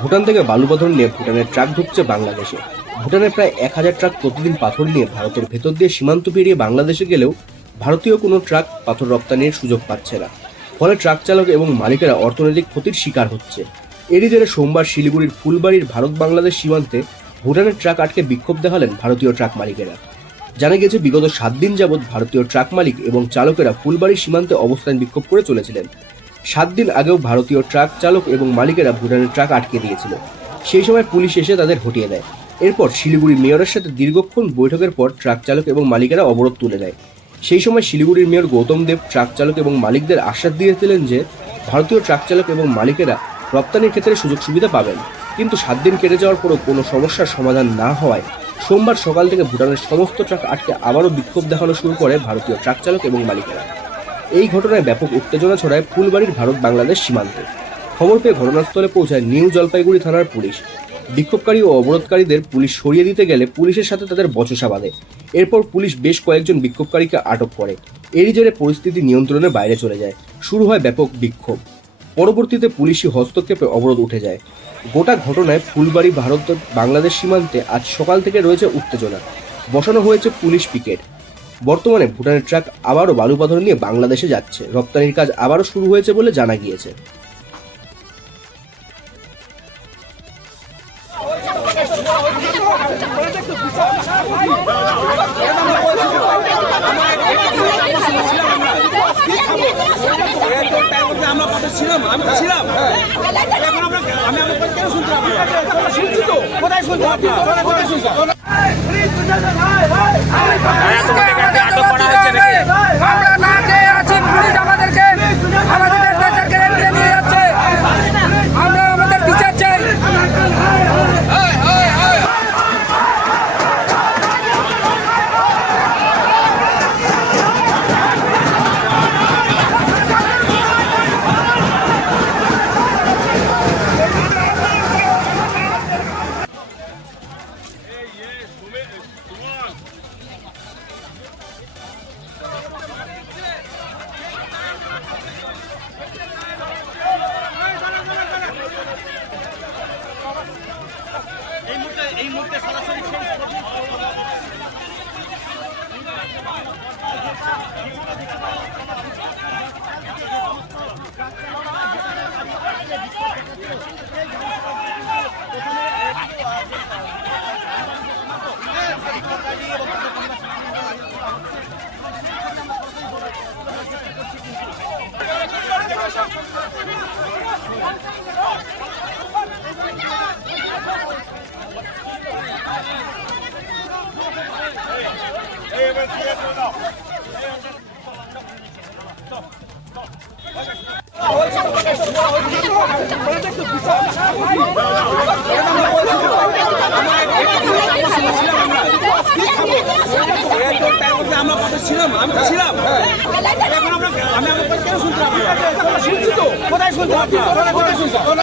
ভুটান থেকে বালু পাথর নিয়ে ভুটানের ট্রাক ঢুকছে বাংলাদেশে। ভুটানের প্রায় 1000 ট্রাক প্রতিদিন পাথর নিয়ে ভারতের ভেতর দিয়ে সীমান্ত পেরিয়ে বাংলাদেশে গেলেও ভারতীয় কোনো ট্রাক পাথর রপ্তানির সুযোগ পাচ্ছে না। ফলে ট্রাক চালক এবং মালিকেরা অর্থনৈতিক ক্ষতির শিকার হচ্ছে। এরই জেরে সোমবার শিলিগুড়ির ফুলবাড়ির ভারত বাংলাদেশ সীমান্তে ভুটানের ট্রাক আটকে বিক্ষোভ দেখালেন ভারতীয় ট্রাক মালিকেরা। জানা গেছে বিগত 7 দিন যাবৎ ভারতীয় ট্রাক মালিক এবং চালকেরা ফুলবাড়ির সীমান্তে অবস্থান বিক্ষোভ করে চলেছিলেন। 7 দিন আগেও ভারতীয় ট্রাক চালক এবং মালিকেরা ভুটানের ট্রাক আটকে দিয়েছিল। সেই সময় পুলিশ এসে তাদের হটিয়ে দেয়। এরপর শিলিগুড়ি মেয়রের সাথে দীর্ঘক্ষণ বৈঠকের পর ট্রাক চালক এবং মালিকেরা অবরোধ তুলে নেয়। সেই সময় শিলিগুড়ির মেয়র গৌতম দেব ট্রাক চালক এবং মালিকদের আশ্বাস দিয়েছিলেন যে ভারতীয় ট্রাক চালক এবং মালিকেরা রপ্তানির ক্ষেত্রে সুযোগ সুবিধা পাবেন। কিন্তু 7 দিন কেটে যাওয়ার পরও কোনো সমস্যার সমাধান না হওয়ায় সোমবার সকাল থেকে ভুটানের সমস্ত ট্রাক আটকে আবারও বিক্ষোভ দেখানো শুরু করে ভারতীয় ট্রাক চালক এবং মালিকেরা। এই ঘটনায় ব্যাপক উত্তেজনা ছড়ায় ফুলবাড়ির ভারত বাংলাদেশ সীমান্তে। খবর পেয়ে ঘটনাস্থলে পৌঁছায় নিউ জলপাইগুড়ি থানার পুলিশ। বিক্ষোভকারী ও অবরোধকারীদের পুলিশ সরিয়ে দিতে গেলে পুলিশের সাথে তাদের বচসা বাঁধে। এরপর পুলিশ বেশ কয়েকজন বিক্ষোভকারীকে আটক করে। এরই জেরে পরিস্থিতি নিয়ন্ত্রণের বাইরে চলে যায়। শুরু হয় ব্যাপক বিক্ষোভ। পরবর্তীতে পুলিশি হস্তক্ষেপে অবরোধ উঠে যায়। গোটা ঘটনায় ফুলবাড়ি ভারত বাংলাদেশ সীমান্তে আজ সকাল থেকে রয়েছে উত্তেজনা। বসানো হয়েছে পুলিশ পিকেট। বর্তমানে ভুটানের ট্রাক আবারও বালু পাথর নিয়ে বাংলাদেশে যাচ্ছে। রপ্তানির কাজ আবারও শুরু হয়েছে বলে জানা গিয়েছে। এই মুহূর্তে সরাসরি আমরা ছিলাম এখন আমরা আমি কেন শুনতে কোথায় শুনতে